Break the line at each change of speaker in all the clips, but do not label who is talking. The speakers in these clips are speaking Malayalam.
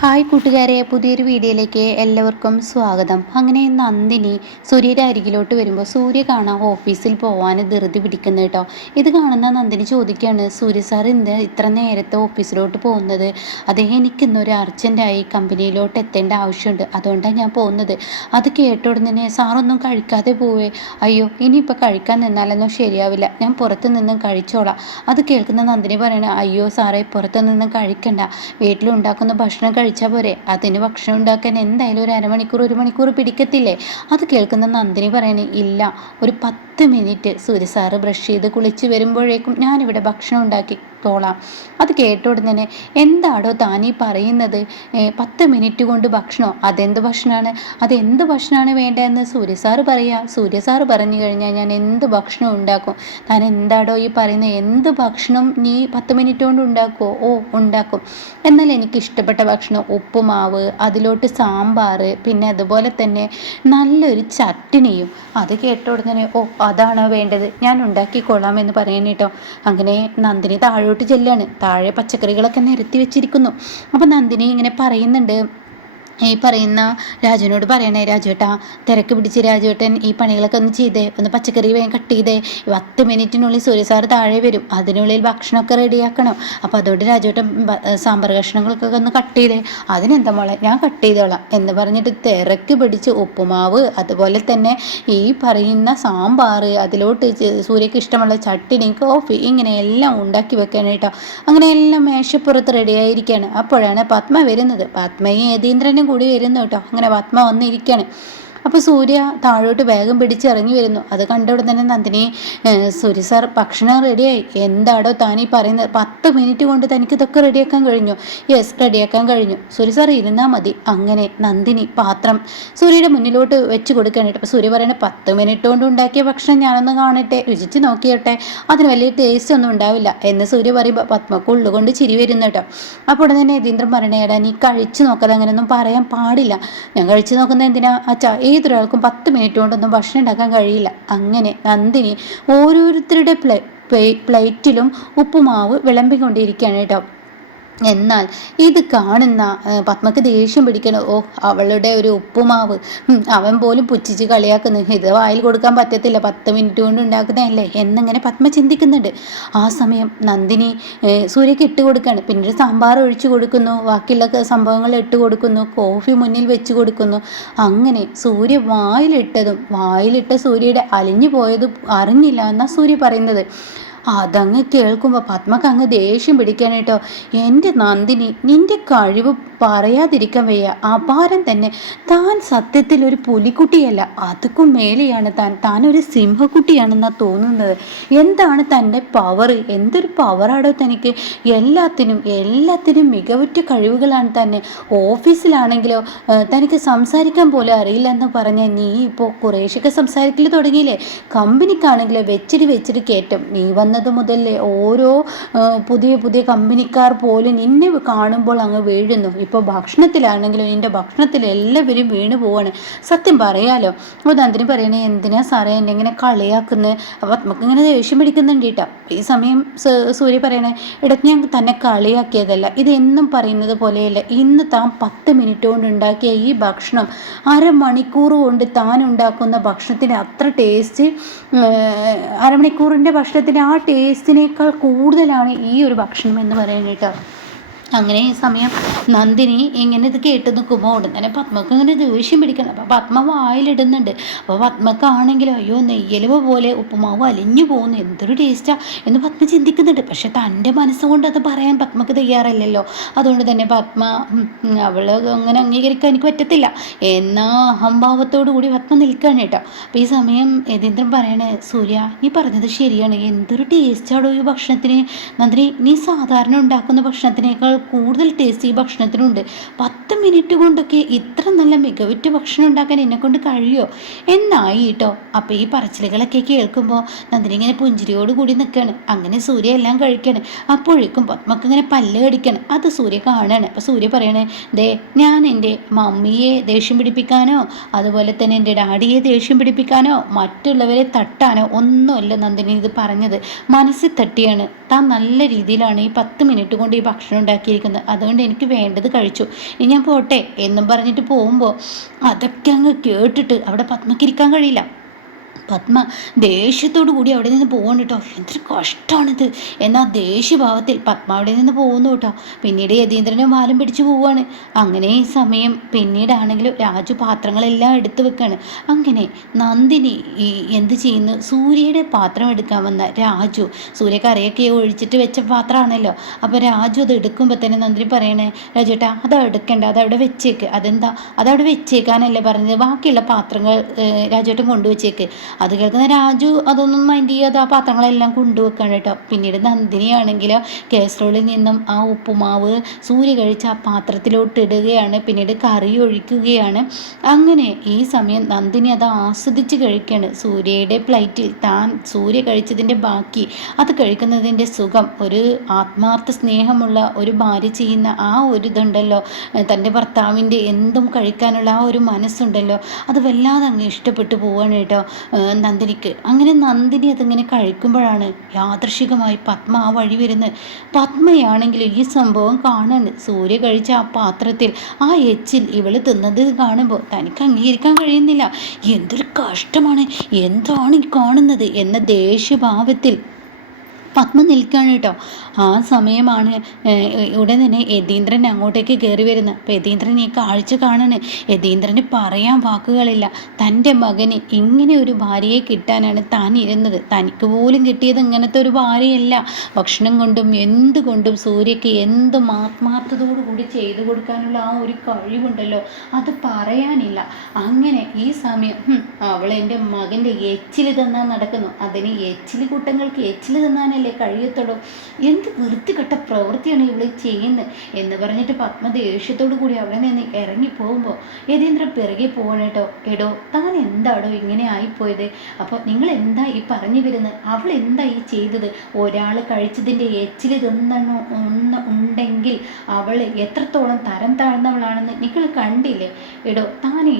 ഹായ് കൂട്ടുകാരെ പുതിയൊരു വീഡിയോയിലേക്ക് എല്ലാവർക്കും സ്വാഗതം. അങ്ങനെ നന്ദിനി സൂര്യയുടെ അരികിലോട്ട് വരുമ്പോൾ സൂര്യ കാണാൻ ഓഫീസിൽ പോകാൻ ധൃതി പിടിക്കുന്നത് കേട്ടോ ഇത് കാണുന്ന നന്ദിനി ചോദിക്കുകയാണ് സൂര്യ സാർ ഇന്ന് ഇത്ര നേരത്തെ ഓഫീസിലോട്ട് പോകുന്നത്? അദ്ദേഹം എനിക്ക് ഇന്നൊരു അർജന്റായി കമ്പനിയിലോട്ട് എത്തേണ്ട ആവശ്യമുണ്ട്. അതുകൊണ്ടാണ് ഞാൻ പോകുന്നത്. അത് കേട്ട ഉടനെ സാറൊന്നും കഴിക്കാതെ പോവേ. അയ്യോ ഇനിയിപ്പോൾ കഴിക്കാൻ നിന്നാലൊന്നും ശരിയാവില്ല. ഞാൻ പുറത്ത് നിന്നും കഴിച്ചോളാം. അത് കേൾക്കുന്ന നന്ദിനി പറയണ അയ്യോ സാറേ പുറത്ത് നിന്നും കഴിക്കണ്ട. വീട്ടിലുണ്ടാക്കുന്ന ഭക്ഷണം കഴിച്ചാൽ പോരെ? അതിന് ഭക്ഷണം ഉണ്ടാക്കാൻ എന്തായാലും ഒരു അരമണിക്കൂർ ഒരു മണിക്കൂർ പിടിക്കത്തില്ലേ? അത് കേൾക്കുന്ന നന്ദിനി പറയണേ ഇല്ല. ഒരു പത്ത് മിനിറ്റ് സൂര്യ സാറ് ബ്രഷ് ചെയ്ത് കുളിച്ച് വരുമ്പോഴേക്കും ഞാനിവിടെ ഭക്ഷണം ഉണ്ടാക്കി. തോളാം അത് കേട്ട ഉടനെ എന്താടോ താനീ പറയുന്നത്? പത്ത് മിനിറ്റ് കൊണ്ട് ഭക്ഷണോ? അതെന്ത് ഭക്ഷണമാണ് അതെന്ത് ഭക്ഷണമാണ് വേണ്ടതെന്ന് സൂര്യ പറയുക സൂര്യ പറഞ്ഞു കഴിഞ്ഞാൽ ഞാൻ എന്ത് ഭക്ഷണം ഉണ്ടാക്കും? താൻ എന്താടോ ഈ പറയുന്നത്? എന്ത് ഭക്ഷണം നീ പത്ത് മിനിറ്റ് കൊണ്ട് ഉണ്ടാക്കുമോ ഓ ഉണ്ടാക്കും. എന്നാൽ എനിക്ക് ഇഷ്ടപ്പെട്ട ഭക്ഷണം ഉപ്പുമാവ് അതിലോട്ട് സാമ്പാർ പിന്നെ അതുപോലെ തന്നെ നല്ലൊരു ചട്ടിനിയും. അത് കേട്ട ഉടനെ ഓ അതാണോ വേണ്ടത്? ഞാൻ ഉണ്ടാക്കിക്കൊള്ളാം എന്ന് പറയാനേട്ടോ അങ്ങനെ നന്ദിനി താഴെ താഴോട്ട് ചെല്ലാണ് താഴെ പച്ചക്കറികളൊക്കെ നിരത്തി വെച്ചിരിക്കുന്നു. അപ്പോൾ നന്ദിനി ഇങ്ങനെ പറയുന്നുണ്ട് ഈ പറയുന്ന രാജുവിനോട് പറയണേ രാജുവേട്ടാ തിരക്ക് പിടിച്ച് രാജുവേട്ടൻ ഈ പണികളൊക്കെ ഒന്ന് ചെയ്തേ ഒന്ന് പച്ചക്കറി വേഗം കട്ട് ചെയ്തേ പത്ത് മിനിറ്റിനുള്ളിൽ സൂര്യസാർ താഴെ വരും അതിനുള്ളിൽ ഭക്ഷണമൊക്കെ റെഡിയാക്കണം. അപ്പോൾ അതുകൊണ്ട് രാജുവേട്ടൻ സാമ്പാർ കഷ്ണങ്ങളൊക്കെ ഒന്ന് കട്ട് ചെയ്തേ. അതിനെന്താ മോളെ ഞാൻ കട്ട് ചെയ്തോളാം എന്ന് പറഞ്ഞിട്ട് തിരക്ക് പിടിച്ച് ഉപ്പുമാവ് അതുപോലെ തന്നെ ഈ പറയുന്ന സാമ്പാർ അതിലോട്ട് സൂര്യക്ക് ഇഷ്ടമുള്ള ചട്ടിനി കോഫി ഇങ്ങനെ എല്ലാം ഉണ്ടാക്കി വെക്കാനായിട്ടോ അങ്ങനെ എല്ലാം മേശപ്പുറത്ത് റെഡിയായിരിക്കുകയാണ് അപ്പോഴാണ് പത്മ വരുന്നത്. പത്മയും യതീന്ദ്രനും കൂടി വരുന്നു കേട്ടോ. അങ്ങനെ പത്മ വന്നിരിക്കുകയാണ് അപ്പോൾ സൂര്യ താഴോട്ട് വേഗം പിടിച്ചിറങ്ങി വരുന്നു. അത് കണ്ട ഉടൻ തന്നെ നന്ദിനി സൂര്യ സാർ ഭക്ഷണം റെഡിയായി. എന്താടോ താനീ പറയുന്നത് പത്ത് മിനിറ്റ് കൊണ്ട് തനിക്ക് ഇതൊക്കെ റെഡിയാക്കാൻ കഴിഞ്ഞു. യെസ് റെഡിയാക്കാൻ കഴിഞ്ഞു. സൂര്യ സാർ ഇരുന്നാൽ മതി. അങ്ങനെ നന്ദിനി പാത്രം സൂര്യയുടെ മുന്നിലോട്ട് വെച്ച് കൊടുക്കാനായിട്ട്. അപ്പോൾ സൂര്യ പറയണേ പത്ത് മിനിറ്റ് കൊണ്ട് ഉണ്ടാക്കിയ ഭക്ഷണം ഞാനൊന്ന് കാണട്ടെ. രുചിച്ച് നോക്കിയട്ടെ. അതിന് വലിയ ടേസ്റ്റ് ഒന്നും ഉണ്ടാവില്ല. എന്ന് സൂര്യ പറയുമ്പോൾ പത്മക്ക് ഉള്ളുകൊണ്ട് ചിരി വരുന്നു കേട്ടോ. അപ്പോൾ ഉടനെ തന്നെ യതീന്ദ്രൻ പറയണേടാ നീ കഴിച്ചു നോക്കാതെ അങ്ങനെയൊന്നും പറയാൻ പാടില്ല. ഞാൻ കഴിച്ചു നോക്കുന്നത് എന്തിനാ? അച്ഛാ ഏതൊരാൾക്കും പത്ത് മിനിറ്റ് കൊണ്ടൊന്നും ഭക്ഷണം ഉണ്ടാക്കാൻ കഴിയില്ല. അങ്ങനെ നന്ദിനി ഓരോരുത്തരുടെ പ്ലേ പ്ലേറ്റിലും ഉപ്പുമാവ് വിളമ്പിക്കൊണ്ടിരിക്കുകയാണ് കേട്ടോ. എന്നാൽ ഇത് കാണുന്ന പത്മക്ക് ദേഷ്യം പിടിക്കണം ഓ അവളുടെ ഒരു ഉപ്പുമാവ്. അവൻ പോലും പുച്ഛിച്ച് കളിയാക്കുന്നു. ഇത് വായിൽ കൊടുക്കാൻ പറ്റത്തില്ല. പത്ത് മിനിറ്റ് കൊണ്ട് ഉണ്ടാക്കുന്നതല്ലേ? എന്നിങ്ങനെ പത്മ ചിന്തിക്കുന്നുണ്ട്. ആ സമയം നന്ദിനി സൂര്യക്ക് ഇട്ട് കൊടുക്കുകയാണ് പിന്നീട് സാമ്പാർ ഒഴിച്ചു കൊടുക്കുന്നു. ബാക്കിയുള്ള സംഭവങ്ങൾ ഇട്ട് കൊടുക്കുന്നു. കോഫി മുന്നിൽ വെച്ച് കൊടുക്കുന്നു. അങ്ങനെ സൂര്യ വായിലിട്ടതും വായിലിട്ട സൂര്യയുടെ അലിഞ്ഞു പോയതും അറിഞ്ഞില്ല എന്നാണ് സൂര്യ പറയുന്നത്. അതങ്ങ് കേൾക്കുമ്പോൾ പത്മക്ക് അങ്ങ് ദേഷ്യം പിടിക്കാനായിട്ടോ. എന്റെ നന്ദിനി നിന്റെ കഴിവ് പറയാതിരിക്കാൻ വയ്യ. അപാരം തന്നെ. താൻ സത്യത്തിൽ ഒരു പുലിക്കുട്ടിയല്ല. അതുക്കും മേലെയാണ് താൻ. താൻ ഒരു സിംഹക്കുട്ടിയാണെന്നാണ് തോന്നുന്നത്. എന്താണ് തന്റെ പവർ എന്തൊരു പവറാടോ തനിക്ക്? എല്ലാത്തിനും എല്ലാത്തിനും മികവുറ്റ കഴിവുകളാണ് തന്നെ. ഓഫീസിലാണെങ്കിലോ തനിക്ക് സംസാരിക്കാൻ പോലും അറിയില്ല എന്ന് പറഞ്ഞ നീ ഇപ്പോൾ കുറേശ്ശൊക്കെ സംസാരിക്കൽ തുടങ്ങിയില്ലേ? കമ്പനിക്കാണെങ്കിലോ വെച്ചിട്ട് വെച്ചിട്ട് കയറ്റം നീ വന്നത് മുതലേ ഓരോ പുതിയ പുതിയ കമ്പനിക്കാർ പോലും നിന്നെ കാണുമ്പോൾ അങ്ങ് വീഴുന്നു. ഇപ്പോൾ ഭക്ഷണത്തിലാണെങ്കിലും നിന്റെ ഭക്ഷണത്തിൽ എല്ലാവരും വീണ് പോവാണ്. സത്യം പറയാലോ. അപ്പോൾ നന്ദിനി പറയണേ എന്തിനാ സാറേ എന്നെ ഇങ്ങനെ കളിയാക്കുന്നത് അപ്പോൾ നമുക്ക് ഇങ്ങനെ ദേഷ്യം പിടിക്കുന്നുണ്ട് കേട്ടോ. ഈ സമയം സൂര്യ പറയണേ ഇടയ്ക്ക് ഞാൻ തന്നെ കളിയാക്കിയതല്ല. ഇത് എന്നും പറയുന്നത് പോലെയല്ല. ഇന്ന് താൻ പത്ത് മിനിറ്റ് കൊണ്ട് ഉണ്ടാക്കിയ ഈ ഭക്ഷണം അരമണിക്കൂർ കൊണ്ട് താൻ ഉണ്ടാക്കുന്ന ഭക്ഷണത്തിന് അത്ര ടേസ്റ്റ് അരമണിക്കൂറിന്റെ ഭക്ഷണത്തിന് ആ ടേസ്റ്റിനേക്കാൾ കൂടുതലാണ് ഈ ഒരു ഭക്ഷണം എന്ന് പറയുന്നത് കേട്ടോ. അങ്ങനെ ഈ സമയം നന്ദിനി ഇങ്ങനെ ഇത് കേട്ട് നിൽക്കുമ്പോൾ ഉടൻ തന്നെ പത്മക്ക് ഇങ്ങനെ ദേഷ്യം പിടിക്കണം. അപ്പോൾ പത്മ വായിലിടുന്നുണ്ട്. അപ്പോൾ പത്മക്കാണെങ്കിലും അയ്യോ നെയ്യലവ് പോലെ ഉപ്പുമാവ് അലിഞ്ഞു പോകുന്നു. എന്തൊരു ടേസ്റ്റാ എന്ന് പത്മ ചിന്തിക്കുന്നുണ്ട്. പക്ഷെ തന്റെ മനസ്സുകൊണ്ട് അത് പറയാൻ പത്മക്ക് തയ്യാറല്ലല്ലോ. അതുകൊണ്ട് തന്നെ പത്മ അവൾ അങ്ങനെ അംഗീകരിക്കാൻ എനിക്ക് പറ്റത്തില്ല. എന്നാ അഹംഭാവത്തോടു കൂടി പത്മ നിൽക്കുകയാണ് കേട്ടോ. അപ്പോൾ ഈ സമയം യതീന്ദ്രൻ പറയണേ സൂര്യ നീ പറഞ്ഞത് ശരിയാണ്. എന്തൊരു ടേസ്റ്റാടോ ഈ ഭക്ഷണത്തിന്? നന്ദിനി നീ സാധാരണ ഉണ്ടാക്കുന്ന ഭക്ഷണത്തിനേക്കാൾ കൂടുതൽ ടേസ്റ്റി ഭക്ഷണത്തിനുണ്ട്. പത്ത് മിനിറ്റ് കൊണ്ടൊക്കെ ഇത്ര നല്ല മികവുറ്റ ഭക്ഷണം ഉണ്ടാക്കാൻ എന്നെ കൊണ്ട് കഴിയുമോ എന്നായി കേട്ടോ അപ്പോൾ ഈ പറച്ചിലുകളൊക്കെ കേൾക്കുമ്പോൾ നന്ദിനി ഇങ്ങനെ പുഞ്ചിരിയോട് കൂടി നിൽക്കുകയാണ് അങ്ങനെ സൂര്യ എല്ലാം കഴിക്കണം. അപ്പോഴേക്കും പത്മക്ക് ഇങ്ങനെ പല്ല് കടിക്കണം. അത് സൂര്യ കാണുകയാണ് അപ്പോൾ സൂര്യ പറയണേ ദേ ഞാൻ എന്റെ മമ്മിയെ ദേഷ്യം പിടിപ്പിക്കാനോ അതുപോലെ തന്നെ എന്റെ ഡാഡിയെ ദേഷ്യം പിടിപ്പിക്കാനോ മറ്റുള്ളവരെ തട്ടാനോ ഒന്നുമല്ല നന്ദിനി ഇത് പറഞ്ഞത്. മനസ്സിൽ തട്ടിയാണ്. താൻ നല്ല രീതിയിലാണ് ഈ പത്ത് മിനിറ്റ് കൊണ്ട് ഈ ഭക്ഷണം ഉണ്ടാക്കിയിരിക്കുന്നത് അതുകൊണ്ട് എനിക്ക് വേണ്ടത് കഴിച്ചു. ഇനി ഞാൻ പോട്ടെ എന്നും പറഞ്ഞിട്ട് പോകുമ്പോൾ അതൊക്കെ അങ്ങ് കേട്ടിട്ട് അവിടെ പത്മക്കിരിക്കാൻ കഴിയില്ല. പത്മ ദേഷ്യത്തോടു കൂടി അവിടെ നിന്ന് പോകണം കേട്ടോ. എന്തൊരു കഷ്ടമാണിത് എന്നാൽ ദേഷ്യഭാവത്തിൽ പത്മ അവിടെ നിന്ന് പോകുന്നു കേട്ടോ. പിന്നീട് യതീന്ദ്രനും വാലും പിടിച്ചു പോവുകയാണ് അങ്ങനെ ഈ സമയം പിന്നീടാണെങ്കിലും രാജു പാത്രങ്ങളെല്ലാം എടുത്തു വെക്കാണ്. അങ്ങനെ നന്ദിനി ഈ എന്ത് ചെയ്യുന്നു? സൂര്യയുടെ പാത്രം എടുക്കാൻ വന്ന രാജു സൂര്യ കറിയൊക്കെ ഒഴിച്ചിട്ട് വെച്ച പാത്രമാണല്ലോ. അപ്പോൾ രാജു അത് എടുക്കുമ്പോൾ തന്നെ നന്ദിനി പറയണേ രാജുട്ടാ അത് എടുക്കണ്ട. അതവിടെ വെച്ചേക്ക്. അതെന്താ? അതവിടെ വെച്ചേക്കാനല്ലേ പറഞ്ഞത്. ബാക്കിയുള്ള പാത്രങ്ങൾ രാജുവേട്ടൻ കൊണ്ടുവച്ചേക്ക് അത് കേൾക്കുന്ന രാജു അതൊന്നും മൈൻഡ് ചെയ്യാതെ ആ പാത്രങ്ങളെല്ലാം കൊണ്ടുവെക്കാൻ കേട്ടോ. പിന്നീട് നന്ദിനിയാണെങ്കിൽ കേസറോളിൽ നിന്നും ആ ഉപ്പുമാവ് സൂര്യ കഴിച്ച് ആ പാത്രത്തിലോട്ട് ഇടുകയാണ്. പിന്നീട് കറി ഒഴിക്കുകയാണ്. അങ്ങനെ ഈ സമയം നന്ദിനി അത് ആസ്വദിച്ച് കഴിക്കുകയാണ്. സൂര്യയുടെ പ്ലേറ്റിൽ താൻ സൂര്യ കഴിച്ചതിന്റെ ബാക്കി അത് കഴിക്കുന്നതിന്റെ സുഖം ഒരു ആത്മാർത്ഥ സ്നേഹമുള്ള ഒരു ഭാര്യ ചെയ്യുന്ന ആ ഒരു ഇതുണ്ടല്ലോ. തന്റെ ഭർത്താവിന്റെ എന്തും കഴിക്കാനുള്ള ആ ഒരു മനസ്സുണ്ടല്ലോ. അത് വല്ലാതെ അങ്ങ് ഇഷ്ടപ്പെട്ടു പോവാണ് കേട്ടോ. നന്ദിനിക്ക്. അങ്ങനെ നന്ദിനി അതിങ്ങനെ കഴിക്കുമ്പോഴാണ് യാദൃശികമായി പത്മ ആ വഴി വരുന്നത്. പത്മയാണെങ്കിൽ ഈ സംഭവം കാണാണ് സൂര്യ കഴിച്ച ആ പാത്രത്തിൽ ആ എച്ചിൽ ഇവൾ തിന്നത് കാണുമ്പോൾ തനിക്ക് അംഗീകരിക്കാൻ കഴിയുന്നില്ല. എന്തൊരു കഷ്ടമാണ്. എന്താണ് ഈ കാണുന്നത് എന്ന ദേഷ്യഭാവത്തിൽ പത്മ നിൽക്കുകയാണ് കേട്ടോ. ആ സമയമാണ് ഉടൻ തന്നെ യതീന്ദ്രൻ അങ്ങോട്ടേക്ക് കയറി വരുന്നത്. അപ്പം യതീന്ദ്രൻ ഈ കാഴ്ച കാണണ്. യതീന്ദ്രന് പറയാൻ വാക്കുകളില്ല. തന്റെ മകന് ഇങ്ങനെ ഒരു ഭാര്യയെ കിട്ടാനാണ് താൻ ഇരുന്നത്. തനിക്ക് പോലും കിട്ടിയത് ഇങ്ങനത്തെ ഒരു ഭാര്യയല്ല. ഭക്ഷണം കൊണ്ടും എന്തുകൊണ്ടും സൂര്യക്ക് എന്തും ആത്മാർത്ഥതയോടു കൂടി ചെയ്തു കൊടുക്കാനുള്ള ആ ഒരു കഴിവുണ്ടല്ലോ. അത് പറയാനില്ല. അങ്ങനെ ഈ സമയം അവൾ എന്റെ മകന്റെ എച്ചിൽ തന്നാൽ നടക്കുന്നു. അതിന് എച്ചിൽ കൂട്ടങ്ങൾക്ക് എച്ചിൽ തന്നാനല്ലേ അല്ലേ കഴിയത്തുള്ളൂ? എന്ത് വൃത്തികെട്ട പ്രവൃത്തിയാണ് ഇവൾ ചെയ്യുന്നത്? എന്ന് പറഞ്ഞിട്ട് പത്മ ദേഷ്യത്തോടു കൂടി അവിടെ നിന്ന് ഇറങ്ങി പോകുമ്പോൾ യതീന്ദ്രൻ പിറകെ പോകണേട്ടോ എടോ താൻ എന്താടോ ഇങ്ങനെ ആയിപ്പോയത്? അപ്പോൾ നിങ്ങൾ എന്താ ഈ പറഞ്ഞു വരുന്നത്? അവൾ എന്താ ഈ ചെയ്തത്? ഒരാൾ കഴിച്ചതിന്റെ എച്ചിൽ തിന്നണോ ഒന്ന് ഉണ്ടെങ്കിൽ അവൾ എത്രത്തോളം തരം താഴ്ന്നവളാണെന്ന് നിങ്ങൾ കണ്ടില്ലേ? എടോ താനേ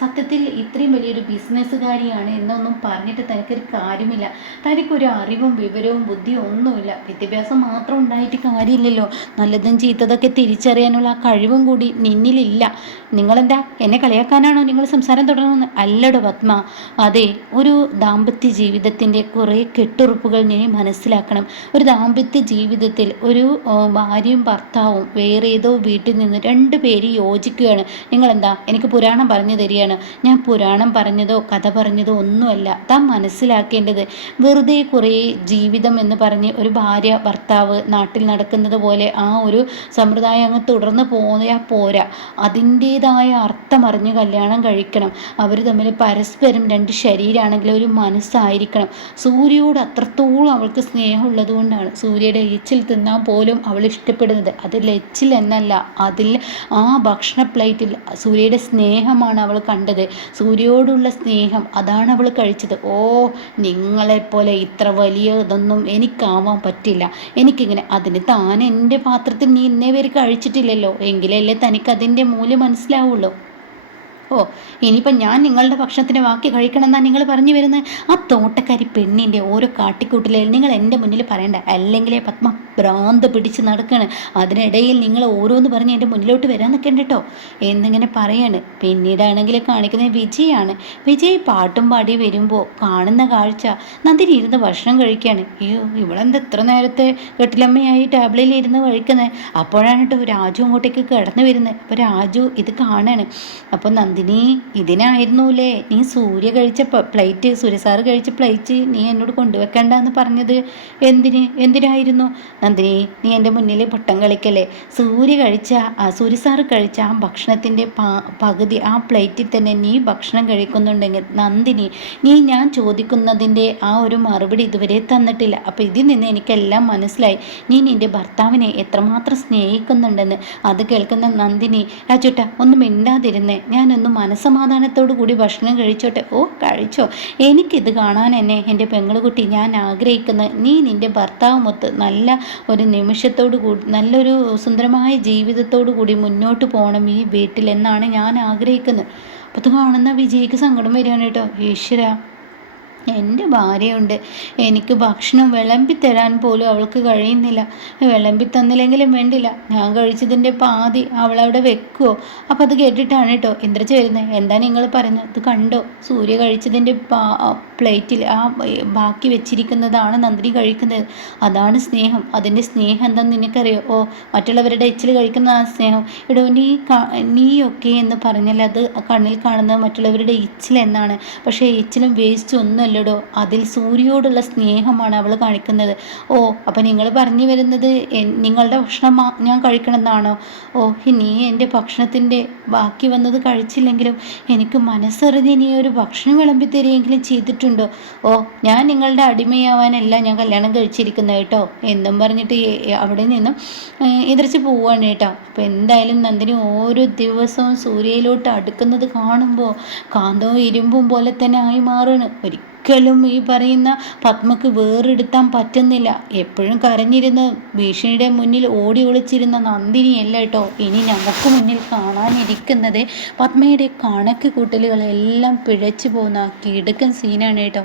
സത്യത്തിൽ ഇത്രയും വലിയൊരു ബിസിനസ്സുകാരിയാണ് എന്നൊന്നും പറഞ്ഞിട്ട് തനിക്കൊരു കാര്യമില്ല. തനിക്കൊരു അറിവും വിവരവും വിവരവും ബുദ്ധിയും ഒന്നുമില്ല. വിദ്യാഭ്യാസം മാത്രം ഉണ്ടായിട്ട് കാര്യമില്ലല്ലോ. നല്ലതും ചീത്തതൊക്കെ തിരിച്ചറിയാനുള്ള ആ കഴിവും കൂടി നിന്നിലില്ല. നിങ്ങളെന്താ? എന്നെ കളിയാക്കാനാണോ നിങ്ങൾ സംസാരം തുടങ്ങുന്നത്? അല്ലടോ പത്മ. അതെ ഒരു ദാമ്പത്യ ജീവിതത്തിന്റെ കുറേ കെട്ടുറുപ്പുകൾ നീ മനസ്സിലാക്കണം. ഒരു ദാമ്പത്യ ജീവിതത്തിൽ ഒരു ഭാര്യയും ഭർത്താവും വേറെ ഏതോ വീട്ടിൽ നിന്ന് രണ്ട് പേര് യോജിക്കുകയാണ്. നിങ്ങളെന്താ? എനിക്ക് പുരാണം പറഞ്ഞു തരികയാണ്. ഞാൻ പുരാണം പറഞ്ഞതോ കഥ പറഞ്ഞതോ ഒന്നുമല്ല. താൻ മനസ്സിലാക്കേണ്ടത്. വെറുതെ കുറേ ജീവിത ജീവിതം എന്ന് പറഞ്ഞ് ഒരു ഭാര്യ ഭർത്താവ് നാട്ടിൽ നടക്കുന്നത് പോലെ ആ ഒരു സമ്പ്രദായം അങ്ങ് തുടർന്ന് പോയാൽ പോരാ. അതിന്റേതായ അർത്ഥം അറിഞ്ഞ് കല്യാണം കഴിക്കണം. അവർ തമ്മിൽ പരസ്പരം രണ്ട് ശരീരമാണെങ്കിൽ ഒരു മനസ്സായിരിക്കണം. സൂര്യയോട് അത്രത്തോളം അവൾക്ക് സ്നേഹമുള്ളത് കൊണ്ടാണ് സൂര്യയുടെ എച്ചിൽ തിന്നാൻ പോലും അവൾ ഇഷ്ടപ്പെടുന്നത്. അതിൽ എച്ചിൽ എന്നല്ല അതിൽ ആ ഭക്ഷണ പ്ലേറ്റിൽ സൂര്യയുടെ സ്നേഹമാണ് അവൾ കണ്ടത്. സൂര്യയോടുള്ള സ്നേഹം അതാണ് അവൾ കഴിച്ചത്. ഓ നിങ്ങളെപ്പോലെ ഇത്ര വലിയ ഇതൊന്നും ഒന്നും എനിക്കാവാൻ പറ്റില്ല. എനിക്കിങ്ങനെ അതിന് താൻ എന്റെ പാത്രത്തിൽ നീ ഇന്നേ വരെ കഴിച്ചിട്ടില്ലല്ലോ. എങ്കിലല്ലേ തനിക്ക് അതിന്റെ മൂല്യം മനസ്സിലാവുള്ളൂ. ഓ ഇനിയിപ്പം ഞാൻ നിങ്ങളുടെ ഭക്ഷണത്തിന് ബാക്കി കഴിക്കണമെന്നാണ് നിങ്ങൾ പറഞ്ഞു വരുന്നത് ആ തോട്ടക്കാരി പെണ്ണിന്റെ ഓരോ കാട്ടിക്കൂട്ടിലെ നിങ്ങൾ എന്റെ മുന്നിൽ പറയണ്ട. അല്ലെങ്കിലേ പത്മ ഭ്രാന്ത് പിടിച്ച് നടക്കുകയാണ് അതിനിടയിൽ നിങ്ങൾ ഓരോന്ന് പറഞ്ഞ് എന്റെ മുന്നിലോട്ട് വരാൻ നിൽക്കണ്ട കേട്ടോ. എന്നിങ്ങനെ പറയാണ്. പിന്നീടാണെങ്കിൽ കാണിക്കുന്നത് വിജയാണ്. വിജയ് പാട്ടും പാടി വരുമ്പോൾ കാണുന്ന കാഴ്ച. നന്ദിനി ഇരുന്ന് ഭക്ഷണം കഴിക്കുകയാണ് അയ്യോ ഇവളെന്താ എത്ര നേരത്തെ കെട്ടിലമ്മയായി ടേബിളിൽ ഇരുന്ന് കഴിക്കുന്നത് അപ്പോഴാണ് കേട്ടോ രാജു അങ്ങോട്ടേക്ക് കിടന്നു വരുന്നത് അപ്പോൾ രാജു ഇത് കാണാണ്. അപ്പോൾ നന്ദി നന്ദിനി ഇതിനായിരുന്നൂലേ. നീ സൂര്യ കഴിച്ച പ്ലേറ്റ് സൂര്യസാറ് കഴിച്ച പ്ലേറ്റ് നീ എന്നോട് കൊണ്ടുവെക്കണ്ട എന്ന് പറഞ്ഞത് എന്തിന്? എന്തിനായിരുന്നു? നന്ദിനി നീ എന്റെ മുന്നിൽ പൊട്ടം കളിക്കല്ലേ? സൂര്യ കഴിച്ച ആ സൂര്യസാറ് കഴിച്ച ആ ഭക്ഷണത്തിന്റെ പകുതി ആ പ്ലേറ്റിൽ തന്നെ നീ ഭക്ഷണം കഴിക്കുന്നുണ്ടെങ്കിൽ നന്ദിനി നീ ഞാൻ ചോദിക്കുന്നതിന്റെ ആ ഒരു മറുപടി ഇതുവരെ തന്നിട്ടില്ല. അപ്പോൾ ഇതിൽ നിന്ന് എനിക്കെല്ലാം മനസ്സിലായി. നീ നിന്റെ ഭർത്താവിനെ എത്രമാത്രം സ്നേഹിക്കുന്നുണ്ടെന്ന്. അത് കേൾക്കുന്ന നന്ദിനി രാജുട്ട ഒന്ന് മിണ്ടാതിരുന്നേ. ഞാനൊന്ന് ഒന്ന് മനസ്സമാധാനത്തോടു കൂടി ഭക്ഷണം കഴിച്ചോട്ടെ? ഓ കഴിച്ചോ. എനിക്കിത് കാണാൻ എന്നെ എന്റെ പെങ്ങളുകുട്ടി ഞാൻ ആഗ്രഹിക്കുന്ന നീ നിന്റെ ഭർത്താവുമൊത്ത് നല്ല ഒരു നിമിഷത്തോടു കൂടി നല്ലൊരു സുന്ദരമായ ജീവിതത്തോടു കൂടി മുന്നോട്ട് പോകണം ഈ വീട്ടിൽ എന്നാണ് ഞാൻ ആഗ്രഹിക്കുന്നത്. അപ്പോൾ അത് കാണുന്ന വിജയ്ക്ക് സങ്കടം വരികയാണ് കേട്ടോ. ഈശ്വര. എന്റെ ഭാര്യയുണ്ട്. എനിക്ക് ഭക്ഷണം വിളമ്പി തരാൻ പോലും അവൾക്ക് കഴിയുന്നില്ല. വിളമ്പി തന്നില്ലെങ്കിലും വേണ്ടില്ല. ഞാൻ കഴിച്ചതിന്റെ പാതി അവളവിടെ വെക്കുമോ അപ്പം അത് കേട്ടിട്ടാണ് കേട്ടോ ഇന്ദ്രജ വരുന്നത് എന്താ നിങ്ങൾ പറഞ്ഞത് അത് കണ്ടോ? സൂര്യ കഴിച്ചതിന്റെ പ്ലേറ്റിൽ ആ ബാക്കി വെച്ചിരിക്കുന്നതാണ് നന്ദിനി കഴിക്കുന്നത്. അതാണ് സ്നേഹം. അതിന്റെ സ്നേഹം എന്താണെന്ന് നിനക്കറിയോ? ഓ മറ്റുള്ളവരുടെ എച്ചിൽ കഴിക്കുന്ന ആ സ്നേഹം. ഇടോ നീ നീയൊക്കെ എന്ന് പറഞ്ഞാൽ അത് കണ്ണിൽ കാണുന്നത് മറ്റുള്ളവരുടെ ഇച്ചിൽ എന്നാണ് പക്ഷേ ഇച്ചിലും വേസ്റ്റ് ഒന്നുമല്ലടോ അതിൽ സൂര്യയോടുള്ള സ്നേഹമാണ് അവൾ കാണിക്കുന്നത്. ഓ അപ്പം നിങ്ങൾ പറഞ്ഞു വരുന്നത് നിങ്ങളുടെ ഭക്ഷണം ഞാൻ കഴിക്കണമെന്നാണോ? ഓ നീ എന്റെ ഭക്ഷണത്തിന്റെ ബാക്കി വന്നത് കഴിച്ചില്ലെങ്കിലും എനിക്ക് മനസ്സറിഞ്ഞ് നീ ഒരു ഭക്ഷണം വിളമ്പി തരികയെങ്കിലും ചെയ്തിട്ടുണ്ടോ? ഓ ഞാൻ നിങ്ങളുടെ അടിമയാവാനല്ല ഞാൻ കല്യാണം കഴിച്ചിരിക്കുന്നത് കേട്ടോ. എന്നും പറഞ്ഞിട്ട് അവിടെ നിന്നും എതിർച്ച് പോവുകയാണ് കേട്ടോ. അപ്പോൾ എന്തായാലും നന്ദിനി ഓരോ ദിവസവും സൂര്യയിലോട്ട് അടുക്കുന്നത് കാണുമ്പോൾ കാന്തവും ഇരുമ്പും പോലെ തന്നെ ആയി മാറുകയാണ് ഒരിക്കലും ഈ പറയുന്ന പത്മക്ക് വേറെടുത്താൻ പറ്റുന്നില്ല. എപ്പോഴും കരഞ്ഞിരുന്ന് ഭീഷണിയുടെ മുന്നിൽ ഓടി ഒളിച്ചിരുന്ന നന്ദിനിയല്ല കേട്ടോ ഇനി നമുക്ക് മുന്നിൽ കാണാനിരിക്കുന്നത്. പത്മയുടെ കണക്ക് കൂട്ടലുകളെല്ലാം പിഴച്ചു പോകുന്ന കിടക്കൻ സീനാണ് കേട്ടോ.